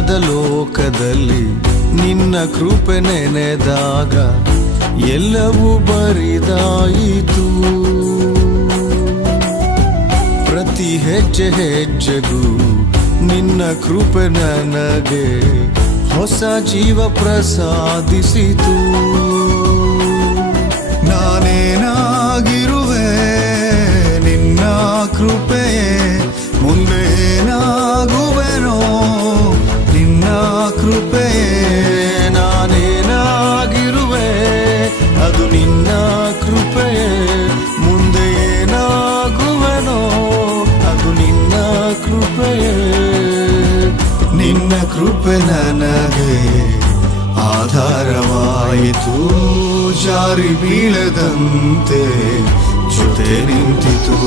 ಚಿನ್ನದ ಲೋಕದಲ್ಲಿ ನಿನ್ನ ಕೃಪೆ ನೆನೆದಾಗ ಎಲ್ಲವೂ ಬರಿದಾಯಿತು. ಪ್ರತಿ ಹೆಜ್ಜೆ ಹೆಜ್ಜೆಗೂ ನಿನ್ನ ಕೃಪೆ ನನಗೆ ಹೊಸ ಜೀವ ಪ್ರಸಾದಿಸಿತು. ನಾನೇನಾಗಿರುವೆ ನಿನ್ನ ಕೃಪೆಯೇ, ಮುಂದೆ ಏನಾಗುವೆನೋ ನಿನ್ನ ಕೃಪೆಯೇ. ನಾನೇನಾಗಿರುವೆ ಅದು ನಿನ್ನ ಕೃಪೆಯೇ, ಮುಂದೆ ಏನಾಗುವೆನೋ ಅದು ನಿನ್ನ ಕೃಪೆಯೇ. ನಿನ್ನ ಕೃಪೆ ನನಗೆ ಆಧಾರವಾಯಿತು, ಜಾರಿ ಬೀಳದಂತೆ ಜೊತೆ ನಿಂತಿತು.